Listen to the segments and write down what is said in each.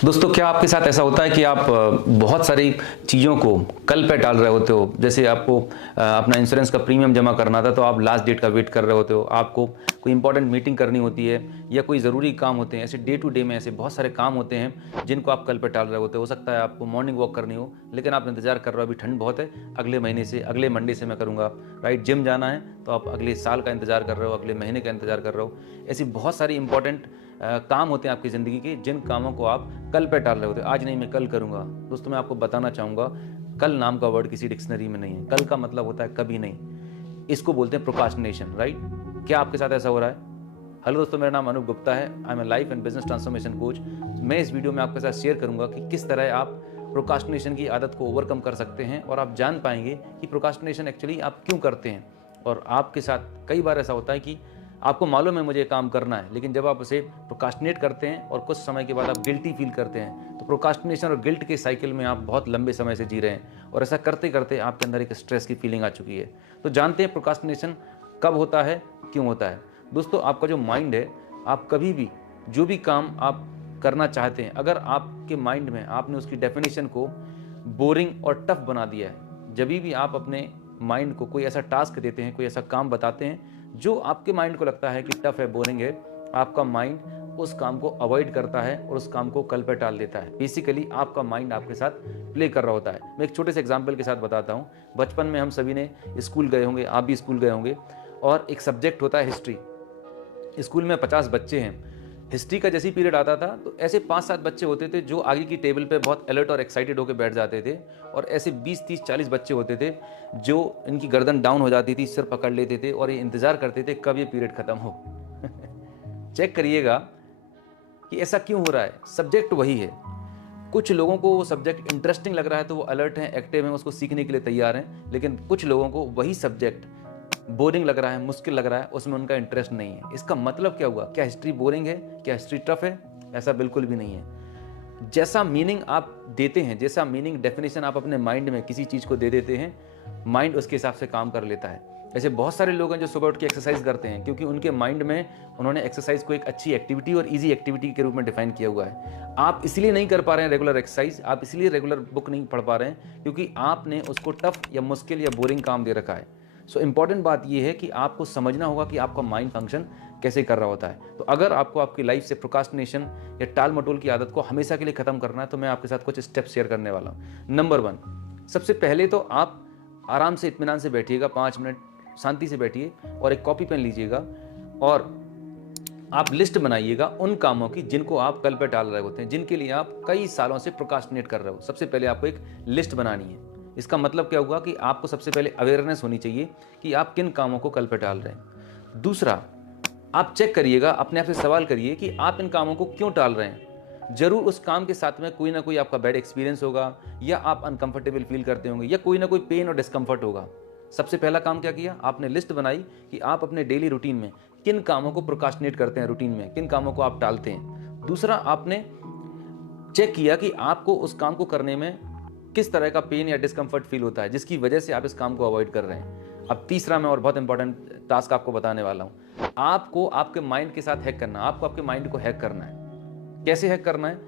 दोस्तों, क्या आपके साथ ऐसा होता है कि आप बहुत सारी चीज़ों को कल पे टाल रहे होते हो? जैसे आपको अपना इंश्योरेंस का प्रीमियम जमा करना था तो आप लास्ट डेट का वेट कर रहे होते हो, आपको कोई इंपॉर्टेंट मीटिंग करनी होती है या कोई ज़रूरी काम होते हैं। ऐसे डे टू डे में ऐसे बहुत सारे काम होते हैं जिनको आप कल पे टाल रहे होते हो सकता है आपको मॉर्निंग वॉक करनी हो, लेकिन आप इंतजार कर रहे हो, अभी ठंड बहुत है, अगले महीने से, अगले मंडे से मैं करूँगा। राइट, जिम जाना है तो आप अगले साल का इंतजार कर रहे हो, अगले महीने का इंतजार कर रहे हो। ऐसी बहुत सारी इंपॉर्टेंट काम होते हैं आपकी ज़िंदगी के, जिन कामों को आप कल पे टाल रहे होते हैं। आज नहीं, मैं कल करूँगा। दोस्तों, मैं आपको बताना चाहूँगा, कल नाम का वर्ड किसी डिक्शनरी में नहीं है। कल का मतलब होता है कभी नहीं। इसको बोलते हैं प्रोक्रास्टिनेशन। राइट, क्या आपके साथ ऐसा हो रहा है? हेलो दोस्तों, मेरा नाम अनूप गुप्ता है। I am a life and business transformation coach. मैं इस वीडियो में आपके साथ शेयर करूँगा कि किस तरह आप प्रोक्रास्टिनेशन की आदत को ओवरकम कर सकते हैं और आप जान पाएंगे कि प्रोक्रास्टिनेशन एक्चुअली आप क्यों करते हैं। और आपके साथ कई बार ऐसा होता है कि आपको मालूम है मुझे ये काम करना है, लेकिन जब आप उसे प्रोक्रास्टिनेट करते हैं और कुछ समय के बाद आप गिल्टी फील करते हैं, तो प्रोक्रास्टिनेशन और गिल्ट के साइकिल में आप बहुत लंबे समय से जी रहे हैं और ऐसा करते करते आपके अंदर एक स्ट्रेस की फीलिंग आ चुकी है। तो जानते हैं प्रोक्रास्टिनेशन कब होता है, क्यों होता है। दोस्तों, आपका जो माइंड है, आप कभी भी जो भी काम आप करना चाहते हैं, अगर आपके माइंड में आपने उसकी डेफिनेशन को बोरिंग और टफ बना दिया है, जब भी आप अपने माइंड को कोई ऐसा टास्क देते हैं, कोई ऐसा काम बताते हैं जो आपके माइंड को लगता है कि टफ है, बोरिंग है, आपका माइंड उस काम को अवॉइड करता है और उस काम को कल पे टाल देता है। बेसिकली आपका माइंड आपके साथ प्ले कर रहा होता है। मैं एक छोटे से एग्जांपल के साथ बताता हूँ। बचपन में हम सभी ने स्कूल गए होंगे, आप भी स्कूल गए होंगे, और एक सब्जेक्ट होता है हिस्ट्री। स्कूल में 50 बच्चे हैं। हिस्ट्री का जैसे ही पीरियड आता था तो ऐसे 5-7 बच्चे होते थे जो आगे की टेबल पे बहुत अलर्ट और एक्साइटेड होकर बैठ जाते थे, और ऐसे 20-30-40 बच्चे होते थे जो इनकी गर्दन डाउन हो जाती थी, सिर पकड़ लेते थे और ये इंतज़ार करते थे कब ये पीरियड ख़त्म हो। चेक करिएगा कि ऐसा क्यों हो रहा है। सब्जेक्ट वही है। कुछ लोगों को वो सब्जेक्ट इंटरेस्टिंग लग रहा है तो वो अलर्ट हैं, एक्टिव हैं, उसको सीखने के लिए तैयार हैं, लेकिन कुछ लोगों को वही सब्जेक्ट बोरिंग लग रहा है, मुश्किल लग रहा है, उसमें उनका इंटरेस्ट नहीं है। इसका मतलब क्या हुआ? क्या हिस्ट्री बोरिंग है? क्या हिस्ट्री टफ है? ऐसा बिल्कुल भी नहीं है। जैसा मीनिंग आप देते हैं, जैसा मीनिंग डेफिनेशन आप अपने माइंड में किसी चीज़ को दे देते हैं, माइंड उसके हिसाब से काम कर लेता है। ऐसे बहुत सारे लोग हैं जो सुबह उठ के एक्सरसाइज करते हैं, क्योंकि उनके माइंड में उन्होंने एक्सरसाइज को एक अच्छी एक्टिविटी और इजी एक्टिविटी के रूप में डिफाइन किया हुआ है। आप इसलिए नहीं कर पा रहे हैं रेगुलर एक्सरसाइज, आप इसलिए रेगुलर बुक नहीं पढ़ पा रहे हैं क्योंकि आपने उसको टफ या मुश्किल या बोरिंग काम दे रखा है। सो इम्पॉर्टेंट बात यह है कि आपको समझना होगा कि आपका माइंड फंक्शन कैसे कर रहा होता है। तो अगर आपको आपकी लाइफ से प्रोक्रास्टिनेशन या टाल मटोल की आदत को हमेशा के लिए खत्म करना है, तो मैं आपके साथ कुछ स्टेप्स शेयर करने वाला हूँ। नंबर 1, सबसे पहले तो आप आराम से इत्मीनान से बैठिएगा, 5 मिनट शांति से बैठिए और एक कॉपी पेन लीजिएगा और आप लिस्ट बनाइएगा उन कामों की जिनको आप कल पे टाल रहे होते हैं, जिनके लिए आप कई सालों से प्रोक्रास्टिनेट कर रहे हो। सबसे पहले आपको एक लिस्ट बनानी है। इसका मतलब क्या हुआ कि आपको सबसे पहले अवेयरनेस होनी चाहिए कि आप किन कामों को कल पे टाल रहे हैं। दूसरा, आप चेक करिएगा, अपने आप से सवाल करिए कि आप इन कामों को क्यों टाल रहे हैं। जरूर उस काम के साथ में कोई ना कोई आपका बैड एक्सपीरियंस होगा, या आप अनकंफर्टेबल फील करते होंगे, या कोई ना कोई पेन और डिस्कंफर्ट होगा। सबसे पहला काम क्या किया? आपने लिस्ट बनाई कि आप अपने डेली रूटीन में किन कामों को प्रोक्रास्टिनेट करते हैं, रूटीन में किन कामों को आप टालते हैं। दूसरा, आपने चेक किया कि आपको उस काम को करने में किस तरह का पेन या डिस्कंफर्ट फील होता है, जिसकी वजह से आप इस काम को अवॉइड कर रहे हैं। अब तीसरा, मैं और बहुत इंपॉर्टेंट टास्क आपको बताने वाला हूं। आपको आपके माइंड के साथ हैक करना है। आपको आपके माइंड को हैक करना है। कैसे हैक करना है?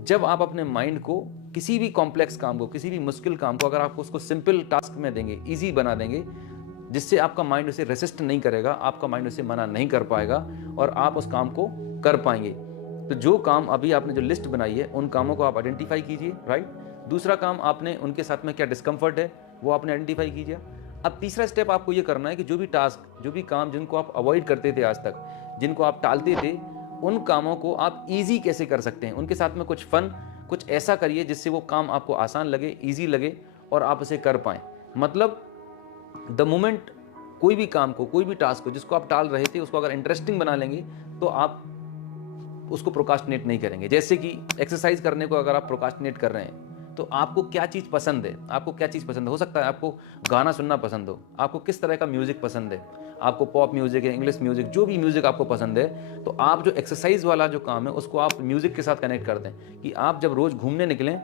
जब आप अपने माइंड को किसी भी कॉम्प्लेक्स काम को, किसी भी मुश्किल काम को, अगर आप उसको सिंपल टास्क में देंगे, इजी बना देंगे, जिससे आपका माइंड उसे रेसिस्ट नहीं करेगा, आपका माइंड उसे मना नहीं कर पाएगा और आप उस काम को कर पाएंगे। तो जो काम अभी आपने जो लिस्ट बनाई है, उन कामों को आप आइडेंटिफाई कीजिए। राइट, दूसरा काम, आपने उनके साथ में क्या डिस्कंफर्ट है वो आपने आइडेंटिफाई कीजिए। अब तीसरा स्टेप आपको ये करना है कि जो भी टास्क, जो भी काम जिनको आप अवॉइड करते थे आज तक, जिनको आप टालते थे, उन कामों को आप इजी कैसे कर सकते हैं। उनके साथ में कुछ फन, कुछ ऐसा करिए जिससे वो काम आपको आसान लगे, इजी लगे और आप उसे कर पाएं। मतलब द मोमेंट कोई भी काम को, कोई भी टास्क को जिसको आप टाल रहे थे, उसको अगर इंटरेस्टिंग बना लेंगे तो आप उसको प्रोक्रास्टिनेट नहीं करेंगे। जैसे कि एक्सरसाइज करने को अगर आप प्रोक्रास्टिनेट कर रहे हैं, तो आपको क्या चीज़ पसंद है? आपको क्या चीज़ पसंद हो सकता है आपको गाना सुनना पसंद हो, आपको किस तरह का म्यूजिक पसंद है, आपको पॉप म्यूजिक है, इंग्लिश म्यूजिक, जो भी म्यूजिक आपको पसंद है, तो आप जो एक्सरसाइज वाला जो काम है उसको आप म्यूजिक के साथ कनेक्ट कर दें कि आप जब रोज घूमने निकलें,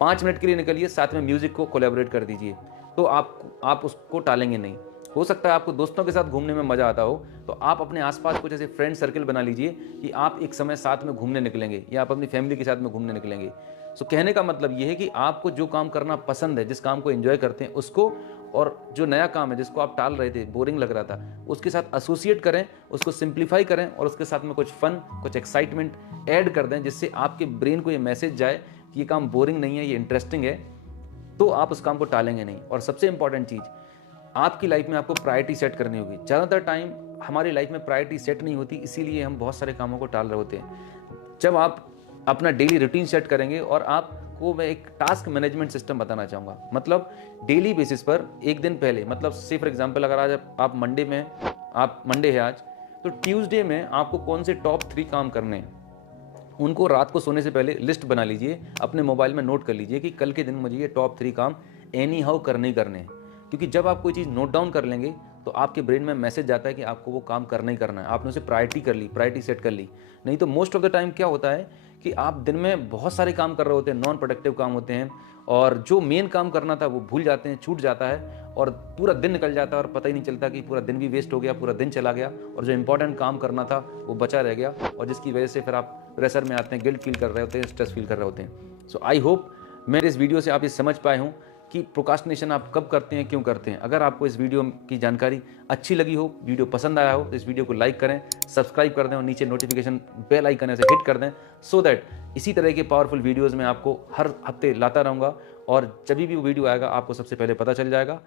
5 मिनट के लिए निकलिए, साथ में म्यूजिक को कोलैबोरेट कर दीजिए, तो आप उसको टालेंगे नहीं। हो सकता है आपको दोस्तों के साथ घूमने में मज़ा आता हो, तो आप अपने आसपास कुछ ऐसे फ्रेंड सर्कल बना लीजिए कि आप एक समय साथ में घूमने निकलेंगे या आप अपनी फैमिली के साथ में घूमने निकलेंगे। सो कहने का मतलब ये है कि आपको जो काम करना पसंद है, जिस काम को एंजॉय करते हैं उसको, और जो नया काम है जिसको आप टाल रहे थे, बोरिंग लग रहा था, उसके साथ एसोसिएट करें, उसको सिंप्लीफाई करें और उसके साथ में कुछ फन, कुछ एक्साइटमेंट ऐड कर दें, जिससे आपके ब्रेन को ये मैसेज जाए कि ये काम बोरिंग नहीं है, ये इंटरेस्टिंग है, तो आप उस काम को टालेंगे नहीं। और सबसे इंपॉर्टेंट चीज़, आपकी लाइफ में आपको प्रायोरिटी सेट करनी होगी। ज़्यादातर टाइम हमारी लाइफ में प्रायोरिटी सेट नहीं होती, इसीलिए हम बहुत सारे कामों को टाल रहे होते हैं। जब आप अपना डेली रूटीन सेट करेंगे, और आपको मैं एक टास्क मैनेजमेंट सिस्टम बताना चाहूँगा, मतलब डेली बेसिस पर एक दिन पहले, मतलब से फॉर एग्जांपल अगर आज आप मंडे है आज, तो ट्यूसडे में आपको कौन से टॉप 3 काम करने हैं, उनको रात को सोने से पहले लिस्ट बना लीजिए, अपने मोबाइल में नोट कर लीजिए कि कल के दिन मुझे ये टॉप 3 काम एनी हाउ करने ही करने हैं। क्योंकि जब आप कोई चीज़ नोट डाउन कर लेंगे तो आपके ब्रेन में मैसेज जाता है कि आपको वो काम करना ही करना है, आपने उसे प्रायोरिटी कर ली, प्रायोरिटी सेट कर ली। नहीं तो मोस्ट ऑफ द टाइम क्या होता है कि आप दिन में बहुत सारे काम कर रहे होते हैं, नॉन प्रोडक्टिव काम होते हैं, और जो मेन काम करना था वो भूल जाते हैं, छूट जाता है, और पूरा दिन निकल जाता है और पता ही नहीं चलता कि पूरा दिन भी वेस्ट हो गया, पूरा दिन चला गया, और जो इंपॉर्टेंट काम करना था वो बचा रह गया, और जिसकी वजह से फिर आप प्रेशर में आते हैं, गिल्ट फील कर रहे होते हैं, स्ट्रेस फील कर रहे होते हैं। सो आई होप मेरे इस वीडियो से आप ये समझ पाए हों कि प्रोक्रास्टिनेशन आप कब करते हैं, क्यों करते हैं। अगर आपको इस वीडियो की जानकारी अच्छी लगी हो, वीडियो पसंद आया हो, तो इस वीडियो को लाइक करें, सब्सक्राइब कर दें और नीचे नोटिफिकेशन बेल आइकन ऐसे हिट कर दें, सो दैट इसी तरह के पावरफुल वीडियोज़ में आपको हर हफ्ते लाता रहूँगा, और जब भी वो वीडियो आएगा आपको सबसे पहले पता चल जाएगा।